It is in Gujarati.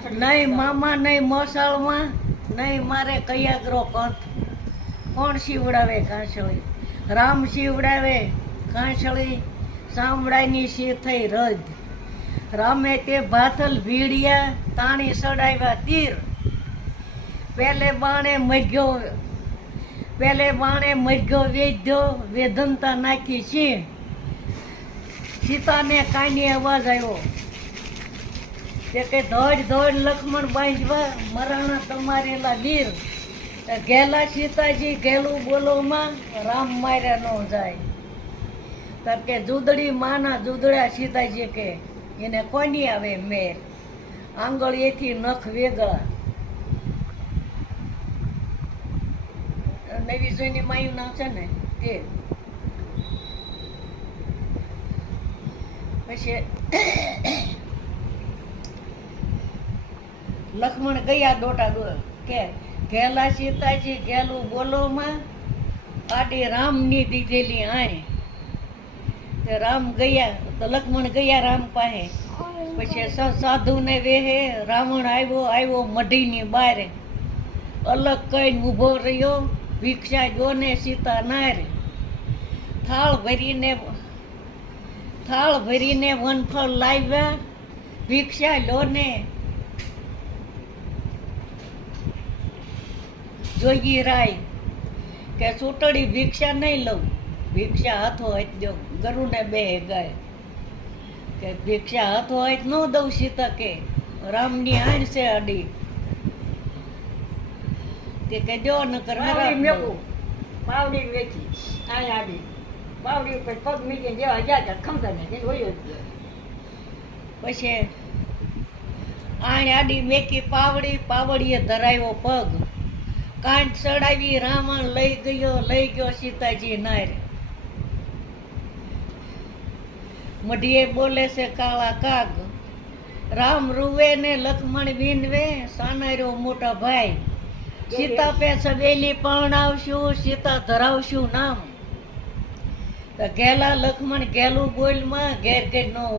નહીં મામા નહીં મોસાળમાં નહીં મારે કયાગ્રો કંથ કોણ શીવડાવે કાંસળી રામ શીવડાવે કાંસળી સાંભળાની શી થઈ રજ રામે તે ભાથલ ભીડિયા તાણી સડાવ્યા તીર પેલે બાણે મગ્યો વેદ્યો વેદનતા નાખી સિંહ સીતાને કાની અવાજ આવ્યો તે કે ધોડ ધોડ લક્ષ્મણ બાંધવા મરાણા તમારેલા વીર ઘેલા સીતાજી ઘેલું બોલોમાં રામ માર્યા ન જાય તાર કે જુદડી માના જુદડા સીતાજી કે એને કોની આવે મેર આંગળીએથી નખ વેગળા નવી જોઈની માયું નામ છે ને તે પછી લક્ષ્મણ ગયા દોટા કે ઘેલા સીતાજી ઘેલું બોલોમાં આડી રામની દીધેલી આય તે રામ ગયા તો લક્ષ્મણ ગયા રામ પાસે પછી સાધુને વેહે રાવણ આવ્યો મઢીની બારે અલગ કઈને ઊભો રહ્યો ભિક્ષા જોને સીતા નારે થાળ ભરીને વનફળ લાવ્યા ભિક્ષા લોને જોગી રાય કે ચૂંટણી ભિક્ષા નહીં લઉં ભિક્ષા હાથો હાથ દો ગરુને બે ગાય કે ભિક્ષા હાથો હાથ ન દઉં સીતા કે રામની આણ છે અડી તે કે જો ન કર પાવડી વેચી આય આડી પાવડી ઉપર પગ મીકીને જેવા ગયા ખમતા ને હોય જ પછી આણ આડી મેકી પાવડીએ ધરાવ્યો પગ કાંઠ ચડાવી રાવણ લઈ ગયો સીતાજી નાર મઢીએ બોલે છે કાળા કાગ રામ રૂવે ને લક્ષ્મણ વિનવે સાનાર્યો મોટા ભાઈ સીતા પે સવેલી પરણાવશું સીતા ધરાવશું નામ તો ઘેલા લક્ષ્મણ ઘેલું બોલમાં ઘેર ઘેર નો